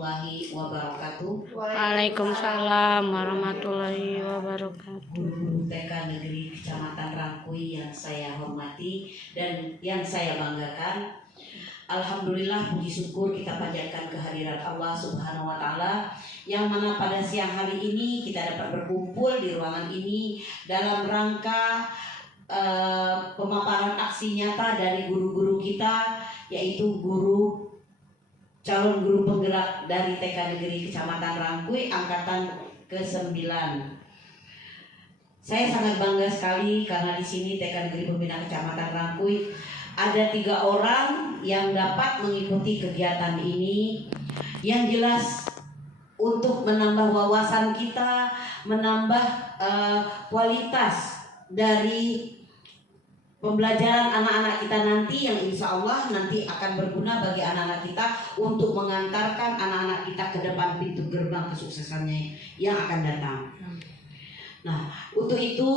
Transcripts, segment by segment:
warahmatullahi wabarakatuh. Waalaikumsalam warahmatullahi wabarakatuh. Guru TK Negeri Kecamatan Rangkui yang saya hormati dan yang saya banggakan. Alhamdulillah, puji syukur kita panjatkan kehadirat Allah Subhanahu wa Ta'ala, yang mana pada siang hari ini kita dapat berkumpul di ruangan ini dalam rangka pemaparan aksi nyata dari guru-guru kita, yaitu calon guru penggerak dari TK Negeri Kecamatan Rangkui angkatan ke-9. Saya sangat bangga sekali karena di sini TK Negeri Pembinaan Kecamatan Rangkui ada 3 orang yang dapat mengikuti kegiatan ini, yang jelas untuk menambah wawasan kita, menambah kualitas dari pembelajaran anak-anak kita nanti, yang insya Allah nanti akan berguna bagi anak-anak kita untuk mengantarkan anak-anak kita ke depan pintu gerbang kesuksesannya yang akan datang. Nah, untuk itu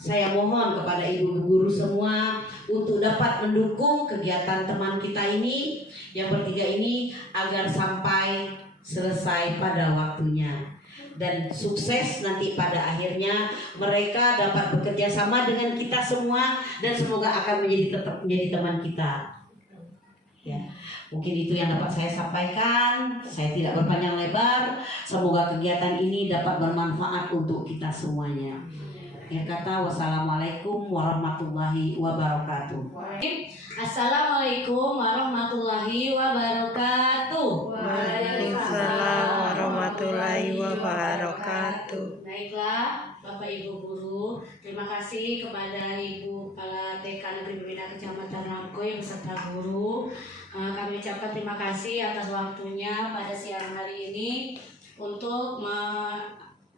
saya mohon kepada ibu guru semua untuk dapat mendukung kegiatan teman kita ini yang bertiga ini agar sampai selesai pada waktunya dan sukses nanti pada akhirnya mereka dapat bekerja sama dengan kita semua dan semoga akan tetap menjadi teman kita. Ya, mungkin itu yang dapat saya sampaikan. Saya tidak berpanjang lebar. Semoga kegiatan ini dapat bermanfaat untuk kita semuanya. Akhir kata, wassalamualaikum warahmatullahi wabarakatuh. Assalamualaikum warahmatullahi wabarakatuh. Waalaikumsalam warahmatullahi wabarakatuh. Baiklah, Bapak Ibu guru, terima kasih kepada Ibu Kepala TK Negeri Pembinaan Kecamatan Rangkui beserta guru. Kami ucapkan terima kasih atas waktunya pada siang hari ini untuk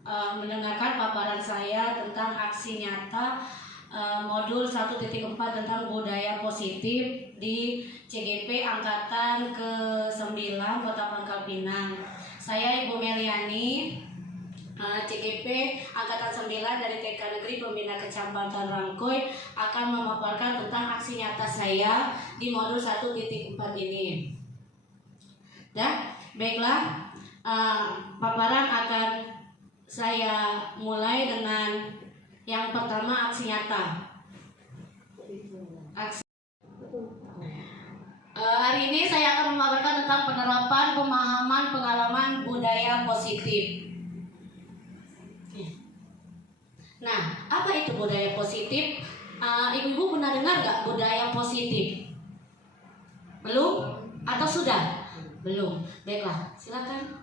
mendengarkan paparan saya tentang aksi nyata modul 1.4 tentang budaya positif di CGP angkatan ke-9 Kota Pangkal Pinang. Saya Ibu Meliani, CGP angkatan 9 dari TK Negeri Pembinaan Kecamatan Rangkui, akan memaparkan tentang aksi nyata saya di modul 1.4 ini. Dan baiklah, paparan akan saya mulai dengan yang pertama, aksi nyata. Hari ini saya akan memaparkan tentang penerapan pemahaman pengalaman budaya positif. Nah, apa itu budaya positif? Ibu-ibu pernah dengar nggak budaya positif? Belum? Atau sudah? Belum. Baiklah, silakan.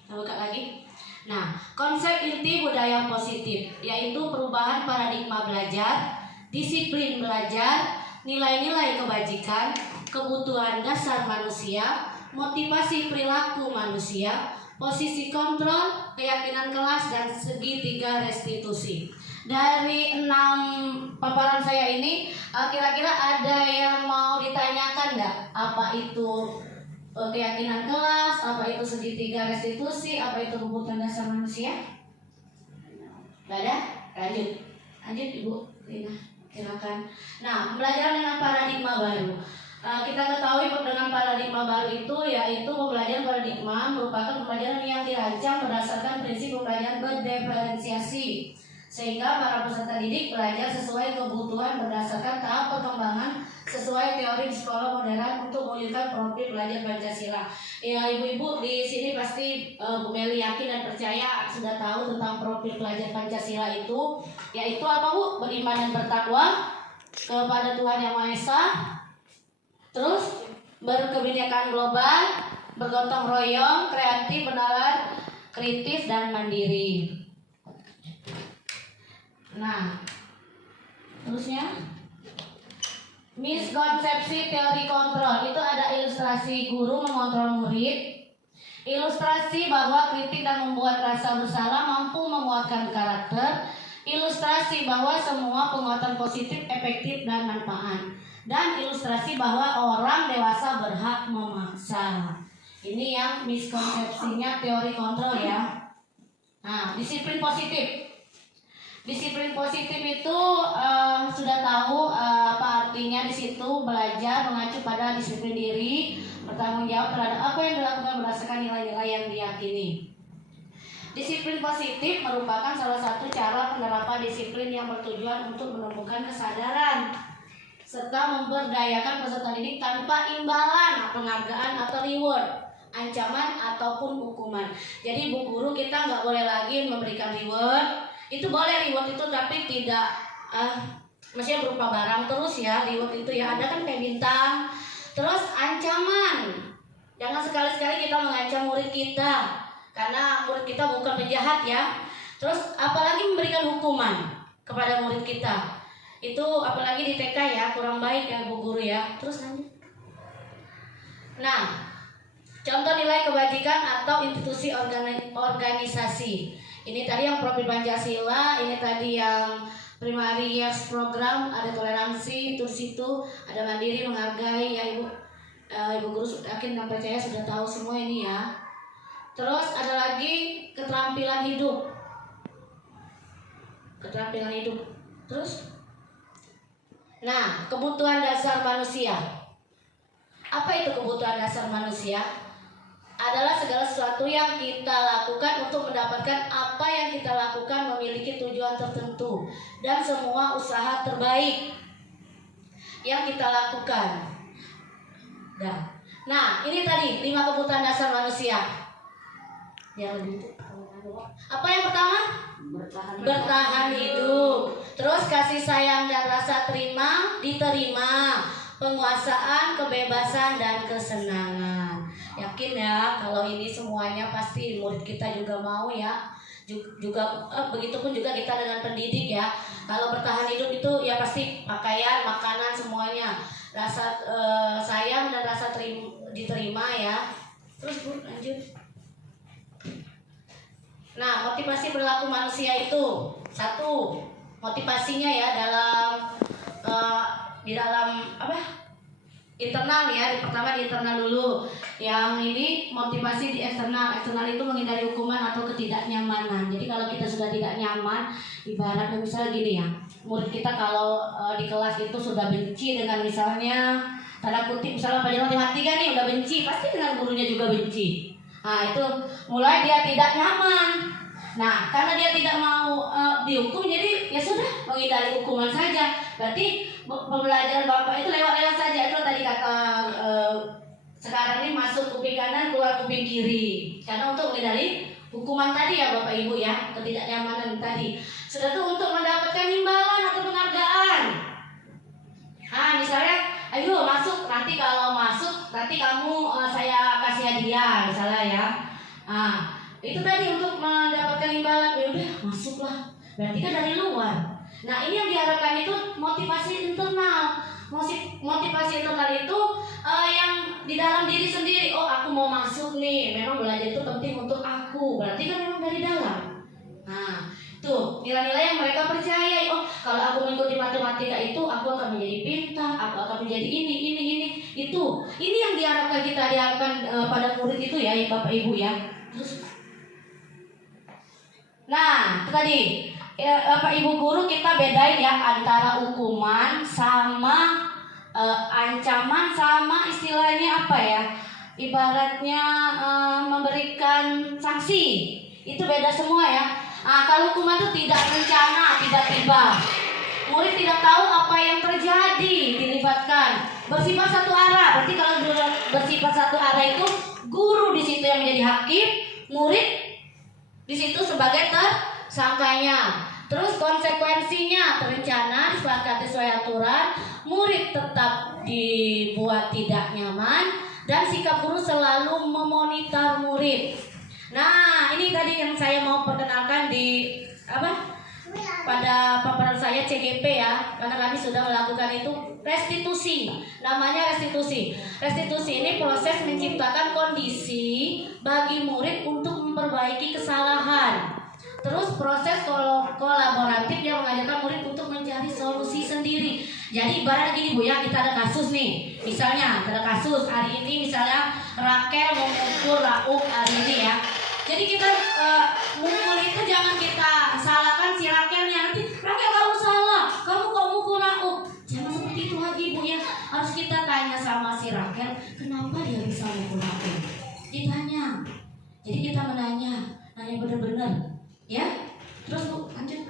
Kita buka lagi. Nah, konsep inti budaya positif yaitu perubahan paradigma belajar, disiplin belajar, nilai-nilai kebajikan, kebutuhan dasar manusia, motivasi perilaku manusia, posisi kontrol, keyakinan kelas, dan segitiga restitusi. Dari 6 paparan saya ini, kira-kira ada yang mau ditanyakan nggak? Apa itu keyakinan kelas, apa itu segitiga restitusi, apa itu kebutuhan dasar manusia? Gak ada? Lanjut Ibu Lina, silakan. Nah, pembelajaran dengan paradigma baru. Kita ketahui dengan paradigma baru itu yaitu pembelajaran paradigma merupakan pembelajaran yang dirancang berdasarkan prinsip pembelajaran berdiferensiasi, sehingga para peserta didik belajar sesuai kebutuhan berdasarkan tahap perkembangan sesuai teori sekolah modern untuk mewujudkan profil belajar Pancasila. Ya, ibu-ibu di sini pasti Bu Meli yakin dan percaya sudah tahu tentang profil pelajar Pancasila itu, yaitu apa Bu? Beriman dan bertakwa kepada Tuhan Yang Maha Esa, terus berkebinekaan global, bergotong royong, kreatif, benalar, kritis, dan mandiri. Nah, terusnya miskonsepsi teori kontrol. Itu ada ilustrasi guru mengontrol murid, ilustrasi bahwa kritik dan membuat rasa bersalah mampu menguatkan karakter, ilustrasi bahwa semua penguatan positif efektif dan manfaat, dan ilustrasi bahwa orang dewasa berhak memaksa. Ini yang miskonsepsinya teori kontrol ya. Nah, disiplin positif. Disiplin positif itu sudah tahu apa artinya di situ, belajar mengacu pada disiplin diri, bertanggung jawab terhadap apa yang dilakukan berdasarkan nilai-nilai yang diyakini. Disiplin positif merupakan salah satu cara penerapan disiplin yang bertujuan untuk menumbuhkan kesadaran serta memberdayakan peserta didik tanpa imbalan, penghargaan atau reward, ancaman ataupun hukuman. Jadi bu guru kita nggak boleh lagi memberikan reward. Itu boleh reward itu tapi tidak maksudnya berupa barang terus ya. Reward itu ya ada kan kayak bintang. Terus ancaman, jangan sekali-sekali kita mengancam murid kita karena murid kita bukan penjahat ya. Terus apalagi memberikan hukuman kepada murid kita, itu apalagi di TK ya, kurang baik ya bu guru ya. Terus lanjut. Nah, contoh nilai kebajikan atau institusi organisasi. Ini tadi yang Profil Pancasila, ini tadi yang primary years program, ada toleransi, terus itu ada mandiri, menghargai ya ibu. Ibu guru yakin dan percaya sudah tahu semua ini ya. Terus ada lagi keterampilan hidup. Keterampilan hidup. Terus, nah kebutuhan dasar manusia. Apa itu kebutuhan dasar manusia? Adalah segala sesuatu yang kita lakukan untuk mendapatkan apa yang kita lakukan memiliki tujuan tertentu dan semua usaha terbaik yang kita lakukan. Nah, ini tadi 5 kebutuhan dasar manusia. Apa yang pertama? Bertahan hidup. Terus kasih sayang dan rasa terima, diterima, penguasaan, kebebasan dan kesenangan. Yakin ya kalau ini semuanya pasti murid kita juga mau ya. Juga begitupun juga kita dengan pendidik ya. Kalau bertahan hidup itu ya pasti pakaian, makanan semuanya. Rasa sayang dan rasa diterima ya. Terus Bu lanjut. Nah, motivasi perilaku manusia itu 1, motivasinya ya di dalam apa? Internal ya, pertama di internal dulu. Yang ini motivasi di eksternal. Eksternal itu menghindari hukuman atau ketidaknyamanan. Jadi kalau kita sudah tidak nyaman, ibaratnya misalnya gini ya, murid kita kalau di kelas itu sudah benci dengan misalnya tanda kutip misalnya pelajaran matematika nih udah benci, pasti dengan gurunya juga benci. Nah itu mulai dia tidak nyaman. Nah karena dia tidak mau dihukum, jadi ya sudah menghindari hukuman saja. Berarti pembelajaran bapak itu lewat-lewat saja. Itu tadi kata sekarang ini masuk kuping kanan keluar kuping kiri, karena untuk menghindari hukuman tadi ya bapak ibu ya, ketidaknyamanan tadi. Sudah tuh untuk mendapatkan imbalan atau penghargaan. Nah misalnya ayo masuk, nanti kalau masuk nanti kamu saya kasih hadiah misalnya ya. Nah itu tadi untuk mendapatkan imbalan. Ya udah masuklah, berarti kan dari luar. Nah ini yang diharapkan itu motivasi internal. Motivasi internal itu yang di dalam diri sendiri. Oh aku mau masuk nih, memang belajar itu penting untuk aku. Berarti kan memang dari dalam. Nah tuh nilai-nilai yang mereka percayai. Oh kalau aku mengikuti matematika itu aku akan menjadi pintar, aku akan menjadi ini itu. Ini yang diharapkan pada murid itu ya bapak ibu ya. Terus nah tadi Bapak Ibu guru kita bedain ya antara hukuman sama ancaman sama istilahnya apa ya, ibaratnya memberikan sanksi, itu beda semua ya. Nah, kalau hukuman itu tidak rencana, tiba-tiba murid tidak tahu apa yang terjadi, dilibatkan bersifat satu arah. Berarti kalau bersifat satu arah itu guru di situ yang menjadi hakim, murid di situ sebagai tersangkanya. Terus konsekuensinya terencana, disepakati sesuai aturan, murid tetap dibuat tidak nyaman, dan sikap guru selalu memonitor murid. Nah, ini tadi yang saya mau perkenalkan di pada paparan saya CGP ya, karena kami sudah melakukan itu restitusi. Namanya restitusi. Restitusi ini proses menciptakan kondisi bagi murid untuk memperbaiki kesalahan. Terus proses kolaboratif yang mengajarkan murid untuk mencari solusi sendiri. Jadi ibarat gini Bu ya, kita ada kasus nih. Misalnya ada kasus hari ini misalnya Rakel memukul Rauf hari ini ya. Jadi kita mukul itu jangan kita salahkan si Rakelnya, nanti bisa mukul hakim? Ditanya. Jadi kita nanya benar-benar, ya. Terus Bu, lanjut.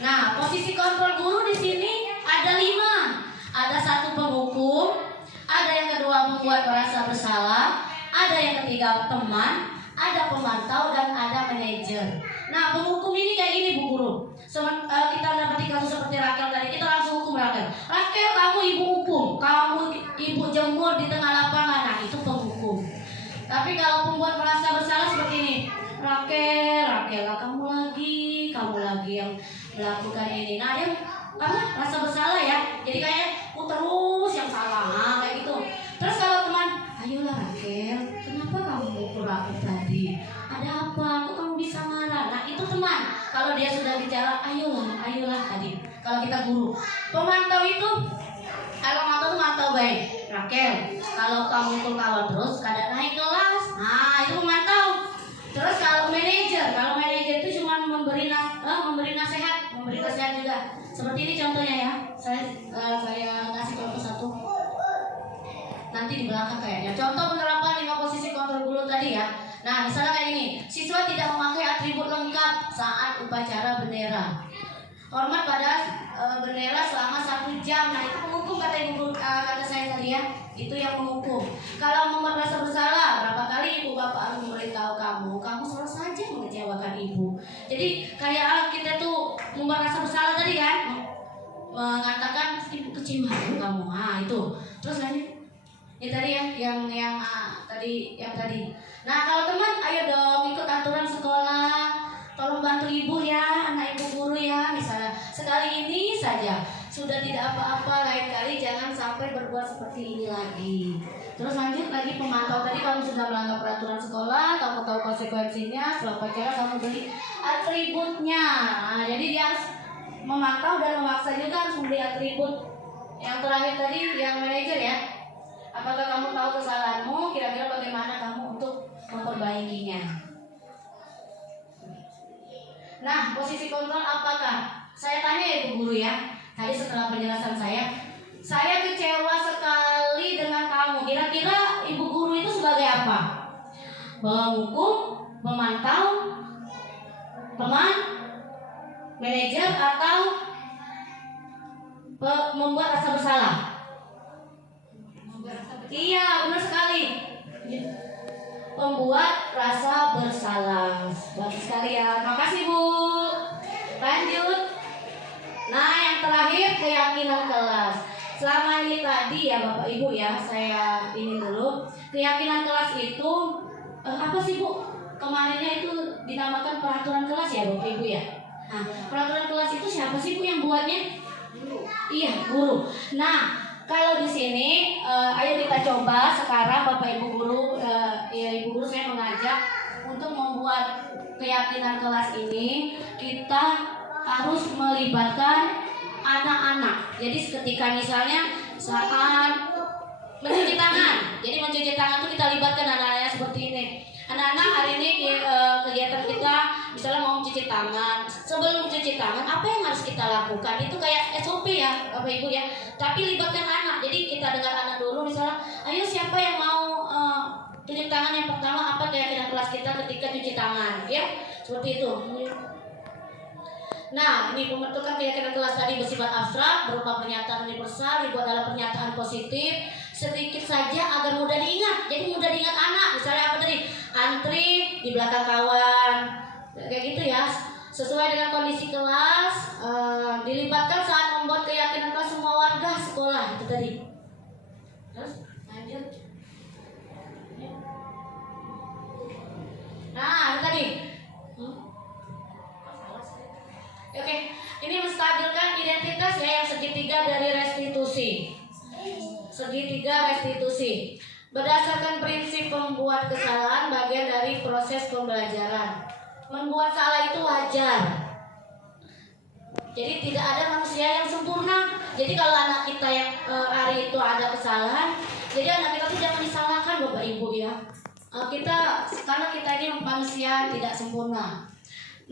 Nah, posisi kontrol guru di sini ada 5. Ada 1 penghukum, ada yang kedua membuat merasa bersalah, ada yang ketiga teman, ada pemantau, dan ada manajer. Nah, penghukum ini kayak gini Bu Guru. Kita mendapati kasus seperti Rakel tadi, kita langsung hukum Rakel. Rakel, kamu ibu hukum, kamu ibu jemur di tengah lapangan. Nah, itu penghukum. Tapi kalau pembuat merasa bersalah seperti ini, Rakel, kamu lagi yang melakukan ini. Nah, dia rasa bersalah ya. Jadi kayak terus yang salah, nah, kayak gitu. Terus kalau teman, ayolah Rakel, kenapa kamu mukul aku tadi? Ada apa? Kok kamu bisa marah? Nah, itu teman. Kalau dia sudah bicara, ayolah tadi. Kalau kita guru, pemantau itu, kalau mantau baik. Rakel, kalau kamu mukul kawan terus, kadang naik kelas. Nah, itu pemantau. Terus kalau manajer itu cuma memberi nasihat juga. Seperti ini contohnya ya. Saya kasih contoh satu. Nanti di belakang kayaknya. Contoh penerapan 5 posisi kontrol guru tadi ya. Nah, misalnya kayak ini. Siswa tidak memakai atribut lengkap saat upacara bendera. Hormat pada bendera selama 1 jam. Nah, itu menghukum kata saya tadi ya. Itu yang menghukum. Kalau membuat rasa bersalah, berapa kali ibu bapak memberitahu kamu selalu saja mengecewakan ibu. Jadi kayak kita tuh membuat rasa bersalah tadi kan, mengatakan ibu kecewa kamu. Nah, itu. Terus lanjut. Ya tadi ya, yang tadi. Nah, kalau teman, ayo dong ikut aturan sekolah. Tolong bantu ibu ya, anak ibu guru ya. Misalnya sekali ini saja, sudah tidak apa-apa, lain kali jangan sampai berbuat seperti ini lagi. Terus lanjut lagi pemantau tadi, kamu sudah melanggar peraturan sekolah, kamu tahu konsekuensinya. Setelah upacara kamu beli atributnya. Nah, jadi dia harus memantau dan memaksa juga harus membeli atribut. Yang terakhir tadi yang manajer ya. Apakah kamu tahu kesalahanmu? Kira-kira bagaimana kamu untuk memperbaikinya? Nah, posisi kontrol apakah? Saya tanya ya Ibu Guru ya. Tadi setelah penjelasan saya kecewa sekali dengan kamu. Kira-kira Ibu Guru itu sebagai apa? Penghukum, pemantau, teman, manajer, atau membuat rasa bersalah? Iya, benar sekali. Pembuat rasa bersalah. Bagus sekali ya. Makasih Bu. Lanjut. Nah, yang terakhir keyakinan kelas. Selama ini tadi ya Bapak Ibu ya, saya ini dulu. Keyakinan kelas itu apa sih Bu? Kemarinnya itu dinamakan peraturan kelas ya Bapak Ibu ya. Nah, peraturan kelas itu siapa sih Bu yang buatnya? Iya, guru. Nah, kalau di sini, ayo kita coba sekarang Bapak Ibu Guru, Ibu Guru saya mengajak untuk membuat keyakinan kelas ini. Kita harus melibatkan anak-anak. Jadi ketika misalnya saat mencuci tangan, jadi mencuci tangan itu kita libatkan anak-anaknya seperti ini. Anak-anak hari ini kegiatan kita misalnya mau mencuci tangan. Sebelum mencuci tangan, apa yang harus kita lakukan? Itu kayak SOP ya Bapak Ibu ya. Tapi libatkan anak. Jadi kita dengar anak dulu misalnya, ayo siapa yang mau cuci tangan yang pertama, apa keyakinan kelas kita ketika cuci tangan ya. Seperti itu. Nah, ini pembentukan keyakinan kelas tadi bersifat abstrak, berupa pernyataan universal, dibuat dalam pernyataan positif, sedikit saja agar mudah diingat. Jadi mudah diingat anak. Misalnya apa tadi? Antri di belakang kawan, kayak gitu ya. Sesuai dengan kondisi kelas, dilibatkan saat membuat keyakinan kelas semua warga sekolah itu tadi. Terus lanjut. Nah, itu tadi. Oke, ini menstabilkan identitas ya, yang segitiga dari restitusi. Segitiga restitusi. Berdasarkan prinsip pembuat kesalahan bagian dari proses pembelajaran. Membuat salah itu wajar. Jadi tidak ada manusia yang sempurna. Jadi kalau anak kita yang hari itu ada kesalahan, jadi anak kita tuh jangan disalahkan Bapak Ibu ya. Karena kita ini manusia tidak sempurna.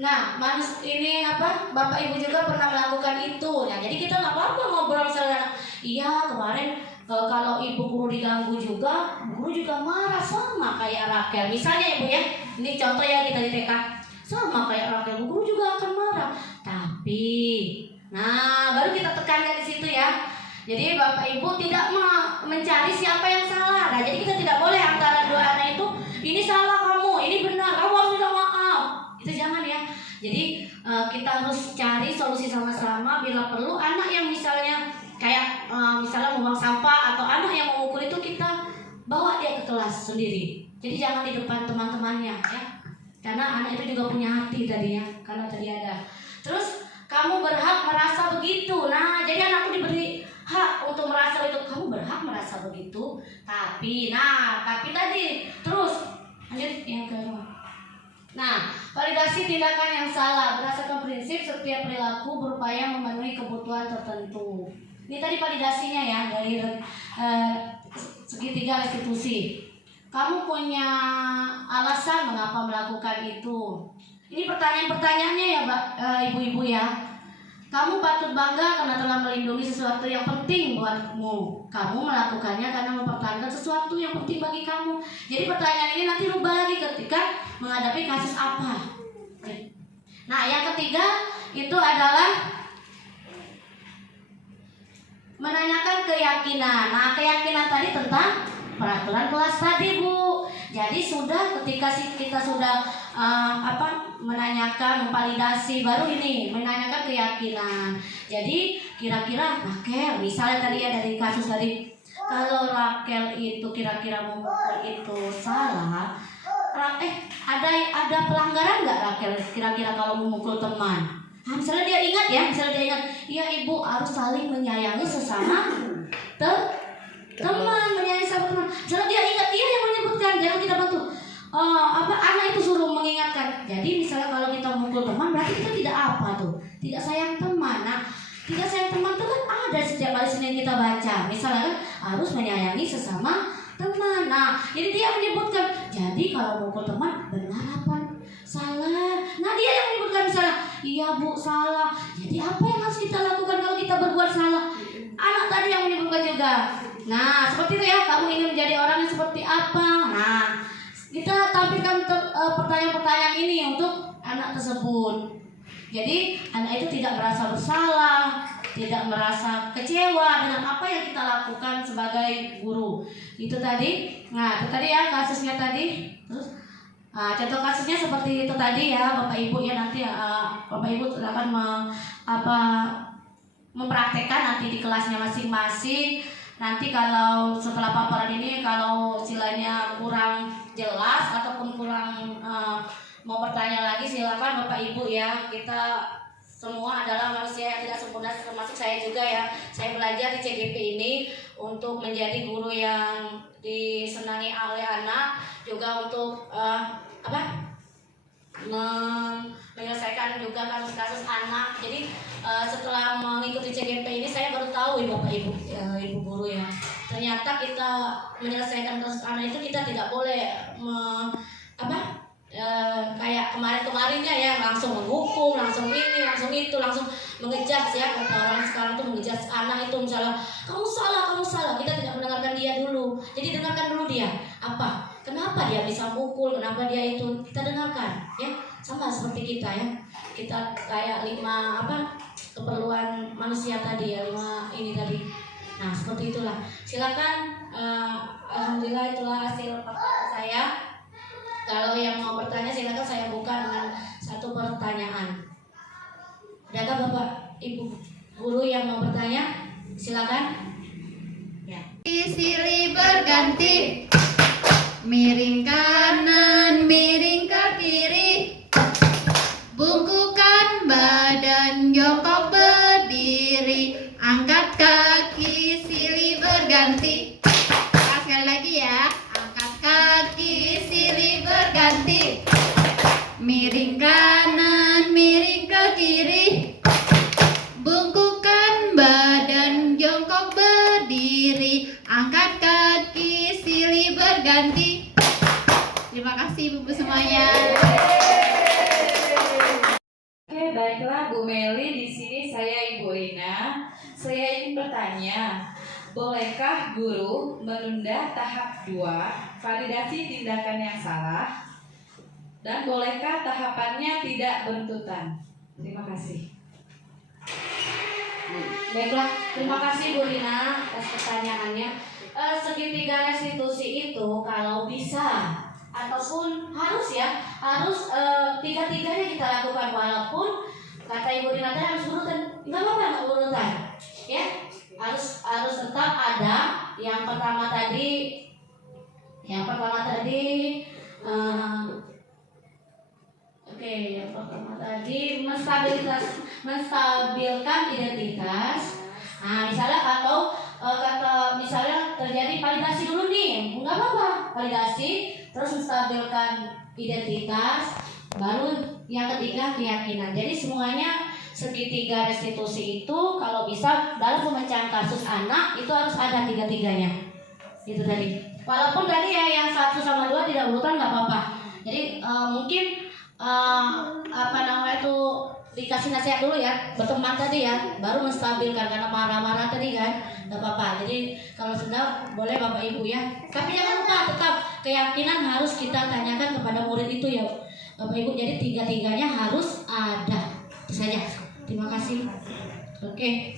Nah, ini Bapak Ibu juga pernah melakukan itu. Nah, jadi kita nggak apa-apa ngobrol misalnya, iya kemarin kalau ibu guru diganggu juga, guru juga marah sama kayak Rakel. Misalnya ibu ya, ini contoh ya kita di TK, sama kayak Rakel, guru juga akan marah. Tapi, nah baru kita tekankan di situ ya. Jadi bapak ibu tidak mencari siapa yang salah. Nah jadi kita tidak boleh antara dua anak itu, ini salah kamu, ini benar, kamu harus minta maaf. Itu jangan ya. Jadi kita harus cari solusi sama-sama. Bila perlu anak yang misalnya kayak misalnya membuang sampah atau anak yang memukul itu, kita bawa dia ke kelas sendiri. Jadi jangan di depan teman-temannya ya. Karena anak itu juga punya hati tadi ya. Kalau tadi ada. Terus kamu berhak merasa begitu. Nah, jadi anakku diberi hak untuk merasa itu. Kamu berhak merasa begitu. Tapi tadi terus lanjut yang kedua. Nah, validasi tindakan yang salah berdasarkan prinsip setiap perilaku berupaya memenuhi kebutuhan tertentu. Ini tadi validasinya ya dari segitiga restitusi. Kamu punya alasan mengapa melakukan itu. Ini pertanyaan-pertanyaannya ya, ibu-ibu ya. Kamu patut bangga karena telah melindungi sesuatu yang penting buatmu. Kamu melakukannya karena mempertahankan sesuatu yang penting bagi kamu. Jadi pertanyaan ini nanti rubah lagi ketika menghadapi kasus apa. Nah, yang ketiga itu adalah menanyakan keyakinan. Nah, keyakinan tadi tentang peraturan kelas tadi, Bu. Jadi sudah ketika kita sudah menanyakan, memvalidasi, baru ini menanyakan keyakinan. Jadi kira-kira Rakel, misalnya tadi ya dari kasus tadi, kalau Rakel itu kira-kira memukul itu salah, ada pelanggaran nggak Rakel kira-kira kalau memukul teman? Nah, misalnya dia ingat, iya ibu harus saling menyayangi sesama teman, menyayangi sesama teman. Misalnya dia ingat, dia yang menyebutkan, jangan kita bantu. Anak itu suruh mengingatkan. Jadi misalnya kalau kita memukul teman, berarti kita tidak sayang teman. Nah, tidak sayang teman itu kan ada setiap hari Senin kita baca. Misalnya kan harus menyayangi sesama teman. Nah, jadi dia menyebutkan. Jadi kalau memukul teman benar apa salah? Nah, dia yang menyebutkan misalnya, iya Bu salah. Jadi apa yang harus kita lakukan kalau kita berbuat salah? Anak tadi yang menyebutkan juga. Nah, seperti itu ya. Kamu ingin menjadi orang yang seperti apa? Nah, kita tampilkan pertanyaan-pertanyaan ini untuk anak tersebut. Jadi anak itu tidak merasa bersalah, tidak merasa kecewa dengan apa yang kita lakukan sebagai guru. Itu tadi. Nah, itu tadi ya kasusnya tadi. Terus contoh kasusnya seperti itu tadi ya, Bapak Ibu ya, nanti Bapak Ibu akan mempraktekkan nanti di kelasnya masing-masing. Nanti kalau setelah paparan ini kalau silanya kurang jelas ataupun kurang mau bertanya lagi, silakan Bapak Ibu ya. Kita semua adalah manusia yang tidak sempurna, termasuk saya juga ya. Saya belajar di CGP ini untuk menjadi guru yang disenangi oleh anak, juga untuk menyelesaikan juga kasus-kasus anak. Jadi setelah mengikuti CGP ini saya baru tahu ya Bapak Ibu, Ibu guru ya, ternyata kita menyelesaikan kasus anak itu kita tidak boleh kayak kemarin-kemarinnya ya langsung menghukum, langsung ini, langsung itu, langsung mengejudge ya. Kata orang sekarang tuh mengejudge anak itu, misalnya kamu salah, kita tidak mendengarkan dia dulu. Jadi dengarkan dulu dia, kenapa dia bisa mukul, kenapa dia itu, kita dengarkan ya. Sama seperti kita ya, kita kayak 5 keperluan manusia tadi ya, 5 ini tadi. Nah seperti itulah. Silakan. Alhamdulillah itulah hasil paparan saya. Kalau yang mau bertanya silakan, saya buka dengan satu pertanyaan. Adakah Bapak Ibu guru yang mau bertanya? Silakan. Ya. Silih berganti, miring kanan, miring ke kiri, bungkukan badan, jongkok berdiri, angkat kaki, silih berganti. Sekali lagi ya, angkat kaki, silih berganti, miring kanan, miring ke kiri, bungkukan badan, jongkok berdiri, angkat kaki, silih berganti. Terima kasih Ibu semuanya. Oke, baiklah Bu Meli, di sini saya Ibu Rina. Saya ingin bertanya, Bolehkah guru menunda tahap 2 validasi tindakan yang salah? Dan bolehkah tahapannya tidak beruntutan? Terima kasih. Baiklah, terima kasih Bu Rina atas pertanyaannya. Segitiga restitusi itu kalau bisa ataupun harus tiga-tiganya kita lakukan, walaupun kata Ibu Rina tadi harus berurutan, nggak apa-apa nggak berurutan, ya harus tetap ada. Yang pertama tadi yang pertama tadi menstabilkan identitas. Nah, misalnya misalnya terjadi validasi dulu nih, nggak apa-apa, validasi terus menstabilkan identitas, baru yang ketiga keyakinan. Jadi semuanya segitiga restitusi itu kalau bisa dalam pemecahan kasus anak itu harus ada tiga-tiganya. Itu tadi. Walaupun tadi ya yang 1 sama 2 tidak berurutan nggak apa-apa. Jadi mungkin dikasih nasihat dulu ya, berteman tadi ya, baru menstabilkan, karena marah-marah tadi kan, nggak apa-apa. Jadi kalau sudah boleh Bapak Ibu ya, tapi jangan lupa tetap keyakinan harus kita tanyakan kepada murid itu ya Bapak Ibu. Jadi tiga-tiganya harus ada. Itu saja. Terima kasih. Oke.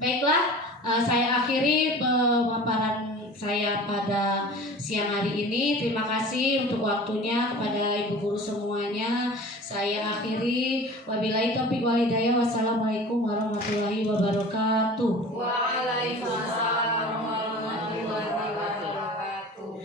Baiklah, saya akhiri pemaparan saya pada siang hari ini. Terima kasih untuk waktunya kepada Ibu Guru semuanya. Saya akhiri. Wabillahi taufiq wal hidayah. Wassalamualaikum warahmatullahi wabarakatuh. Waalaikumsalam warahmatullahi wabarakatuh.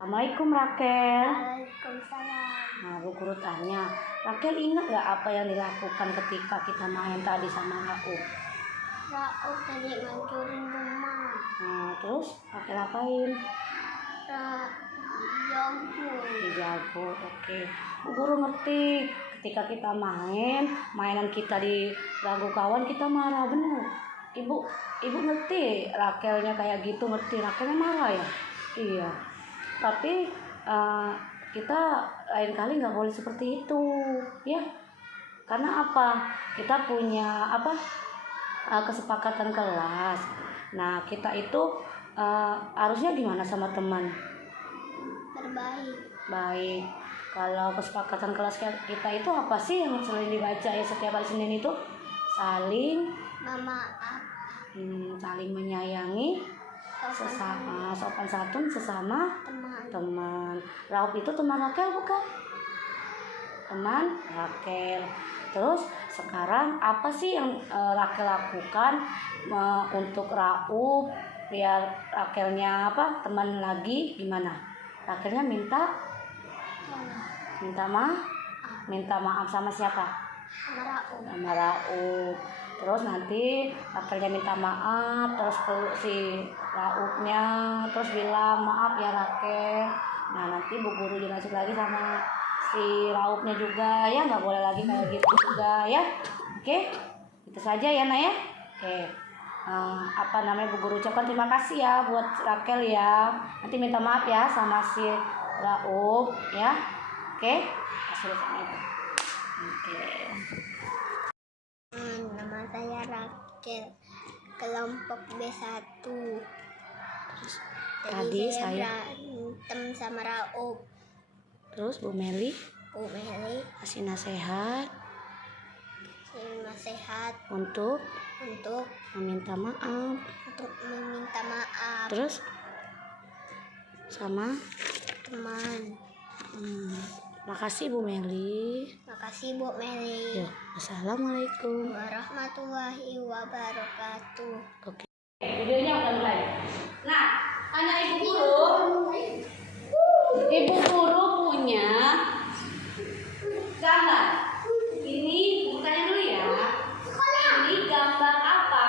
Assalamualaikum Rakel. Waalaikumsalam. Nah, Bu Guru tanya, Rakel ingat nggak apa yang dilakukan ketika kita main tadi sama aku? Rauk tadi ngancurin rumah. Nah, terus Rakel apain? Dijago. Oke. Bu Guru ngerti. Ketika kita mainan kita diganggu kawan, kita marah, bener. Ibu ngerti Rakelnya kayak gitu, ngerti Rakelnya marah ya? Iya. Tapi kita lain kali nggak boleh seperti itu, ya. Karena apa? Kita punya kesepakatan kelas. Nah, kita itu harusnya gimana sama teman? Baik. Kalau kesepakatan kelas kita itu apa sih yang sering dibaca ya setiap hari Senin itu? Saling saling menyayangi, sopan santun sesama teman. Raup itu teman Rakel bukan? Teman Rakel. Terus sekarang apa sih yang Rakel lakukan untuk Raup biar Rakelnya teman lagi gimana? Rakelnya minta maaf sama siapa? Sama Raup. Terus nanti Rakelnya minta maaf, terus peluk si Raupnya, terus bilang maaf ya Rakel. Nah, nanti Bu Guru jelasin lagi sama si Raupnya juga ya, nggak boleh lagi kayak gitu juga ya. Oke, itu saja ya Nak ya. Oke, Bu Guru ucapkan terima kasih ya buat Rakel ya. Nanti minta maaf ya sama si Raup ya. Oke, Oke. Nama saya Rakel, kelompok B1. Tadi saya berantem sama Raup. Terus Bu Meli kasih nasihat untuk meminta maaf. Terus sama teman. Makasih Bu Meli. Ya, assalamualaikum Warahmatullahi wabarakatuh. Oke. Videonya udah mulai. Nah, anak Ibu Guru punya gambar. Ini bukannya dulu ya. Ini gambar apa?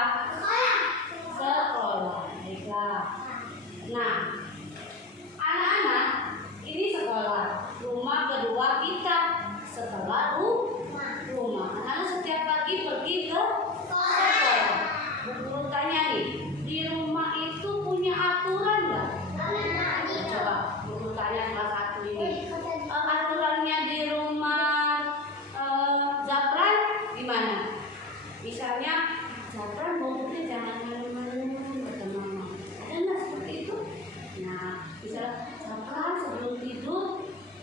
rumah. Anak-anak setiap pagi pergi ke sekolah. Bu tanya nih, di rumah itu punya aturan nggak? Coba Bu tanya salah satu ini. Aturannya di rumah Zapran gimana? Misalnya Zapran ngomongnya jangan malam-malam kata mama. Ada nggak seperti itu? Nah, misalnya Zapran sebelum tidur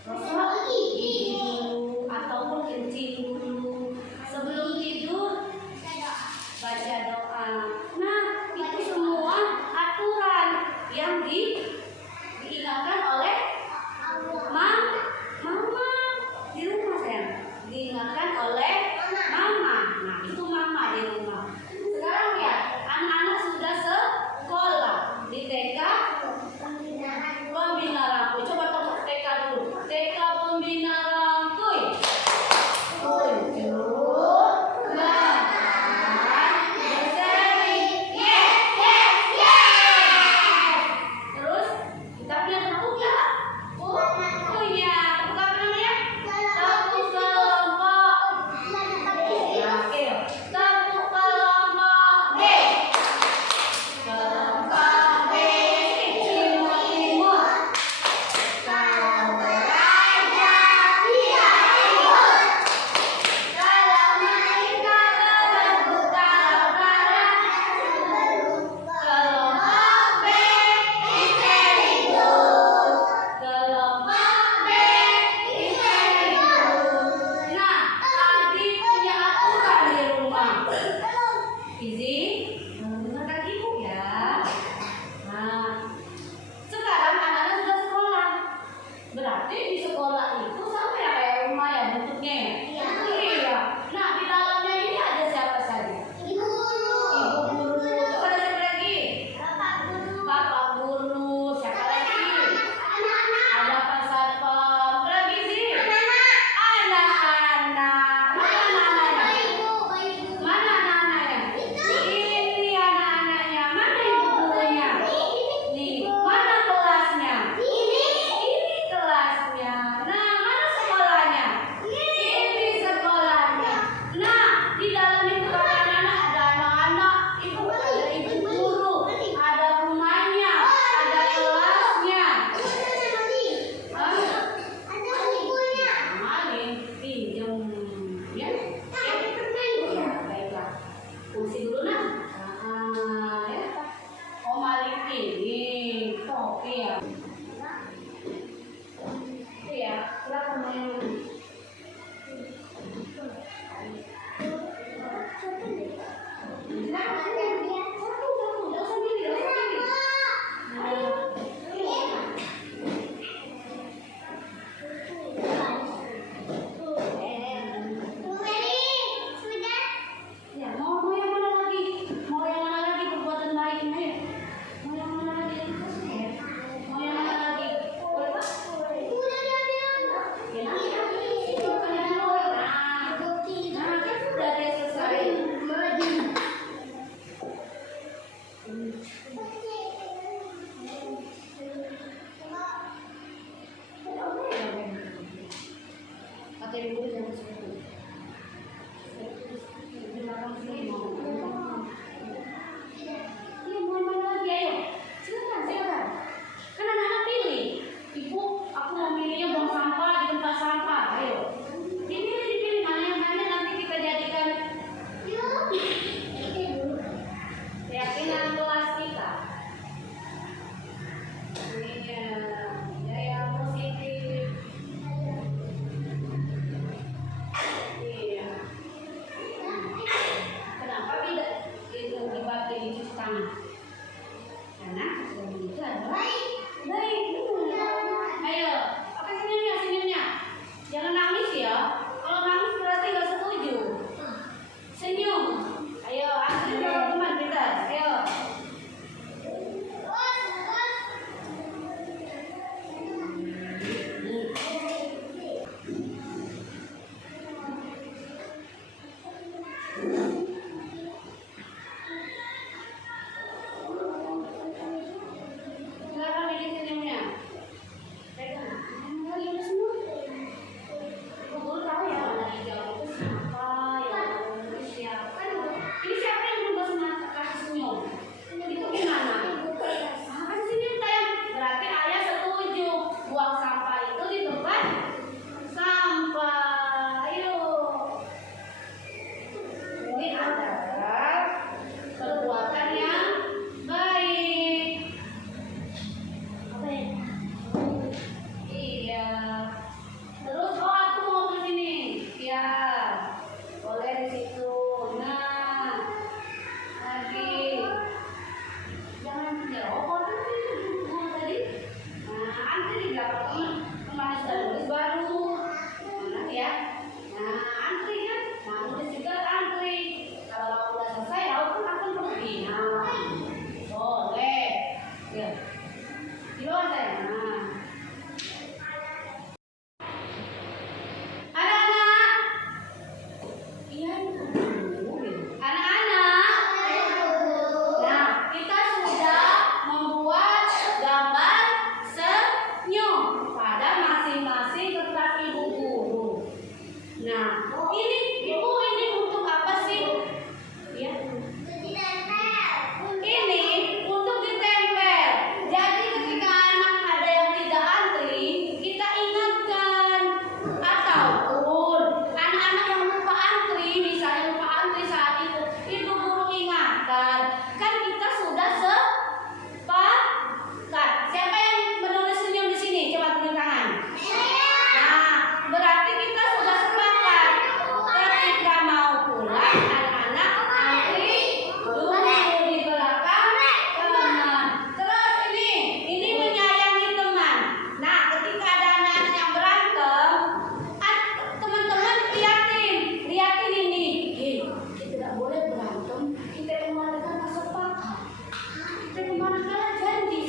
rosok ibu ataupun kencing Nah, ini ibu ini untuk apa sih? Ya. Ini untuk ditempel. Jadi ketika anak ada yang tidak antri, kita ingatkan. Ataupun anak-anak yang lupa antri, misalnya lupa antri saat itu, ibu guru ingatkan. Kan kita sudah sepakat. Siapa yang menulis senyum di sini? Coba tunjuk tangan. Nah, berarti kita sudah sepakat. Ketika mau pulang, anak-anak antri dulu di belakang teman. Terus ini menyayangi teman. Nah, ketika ada anak-anak yang berantem, teman-teman liatin ini. Hei, kita tidak boleh berantem. Kita kemana-mana sepakat. Kita kemana-mana janji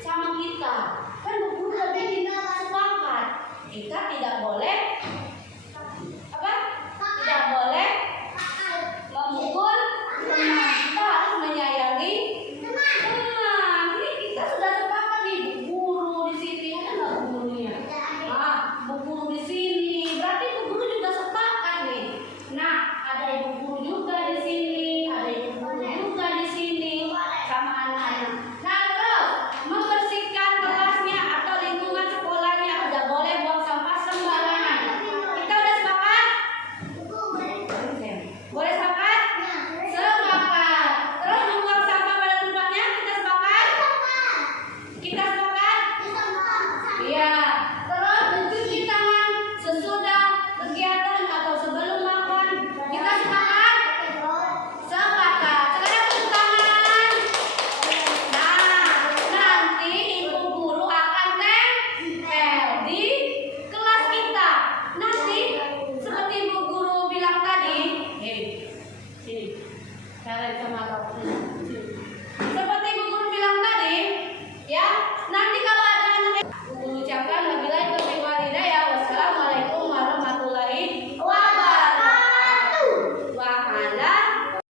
sama kita. Kan guru udah bikin sepakat. Kita tidak boleh apa? Tidak boleh memukul teman. Kita harus menyayangi teman. Ini kita sudah sepakat nih, Bu guru di sini ada nggak Bu gurunya? Bu guru di sini. Berarti Bu guru juga sepakat nih. Nah, ada ibu guru juga di sini, ada ibu guru juga di sini sama anak-anak. Nah, terus membersihkan kelasnya atau lingkungan sekolahnya, tidak boleh buang sampah sembarangan. Kita udah sepakat? Boleh sepakat? Sepakat. Terus membuang sampah pada tempatnya, kita sepakat? Kita sepakat? Iya. Terus mencuci tangan sesudah kegiatan atau sebelum makan, kita sepakat? Sepakat. Sekarang tepuk tangan. Nah, nanti ibu guru akan tempel di kelas kita. Nanti seperti ibu guru bilang tadi, hei, sini, kalian sama kau.